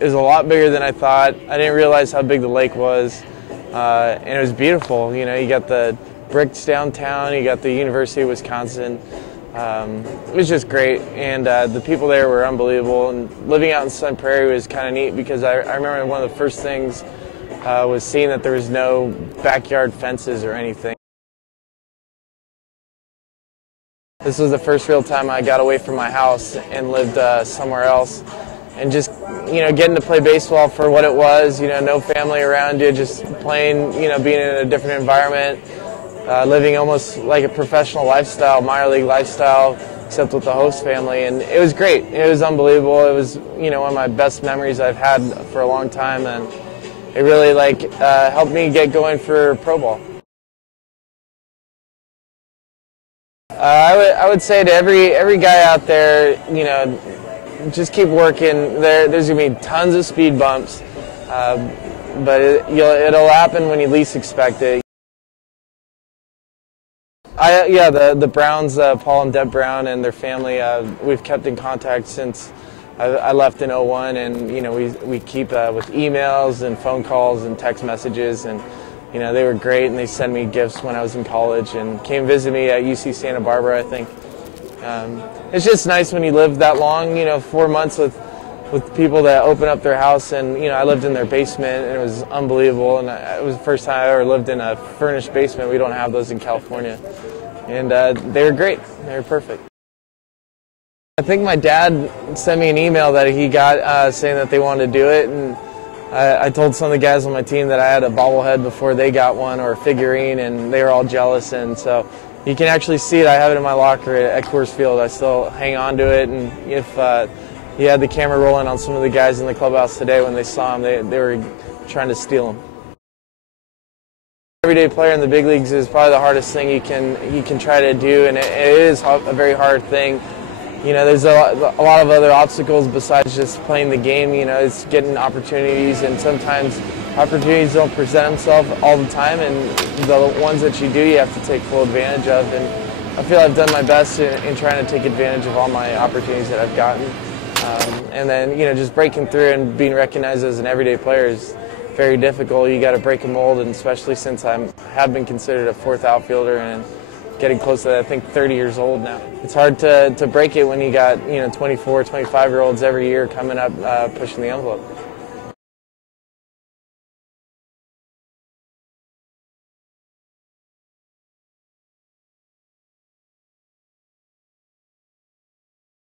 It was a lot bigger than I thought. I didn't realize how big the lake was, and it was beautiful. You know, you got the bricks downtown, you got the University of Wisconsin. It was just great, and the people there were unbelievable. And living out in Sun Prairie was kind of neat because I remember one of the first things was seeing that there was no backyard fences or anything. This was the first real time I got away from my house and lived somewhere else. And just, you know, getting to play baseball for what it was, you know, no family around you, just playing, you know, being in a different environment, living almost like a professional lifestyle, minor league lifestyle, except with the host family. And it was great. It was unbelievable. It was, you know, one of my best memories I've had for a long time. And it really, like, helped me get going for pro ball. I would say to every guy out there, you know, just keep working. There's going to be tons of speed bumps, but it'll happen when you least expect it. The Browns, Paul and Deb Brown and their family, we've kept in contact since I left in '01, and you know we keep with emails and phone calls and text messages, and you know they were great, and they sent me gifts when I was in college and came visit me at UC Santa Barbara, I think. It's just nice when you live that long, you know, 4 months with people that open up their house, and you know I lived in their basement and it was unbelievable, and it was the first time I ever lived in a furnished basement. We don't have those in California, and they were great. They were perfect. I think my dad sent me an email that he got saying that they wanted to do it, and I told some of the guys on my team that I had a bobblehead before they got one, or a figurine, and they were all jealous, and so you can actually see it. I have it in my locker at Coors Field. I still hang on to it, and if he had the camera rolling on some of the guys in the clubhouse today when they saw him, they were trying to steal him. Everyday player in the big leagues is probably the hardest thing you can try to do, and it is a very hard thing. You know, there's a lot of other obstacles besides just playing the game. You know, it's getting opportunities, and sometimes opportunities don't present themselves all the time, and the ones that you do, you have to take full advantage of. And I feel I've done my best in trying to take advantage of all my opportunities that I've gotten. And then, you know, just breaking through and being recognized as an everyday player is very difficult. You got to break a mold, and especially since I have been considered a fourth outfielder and getting close to, I think, 30 years old now. It's hard to break it when you got, you know, 24, 25-year-olds every year coming up pushing the envelope.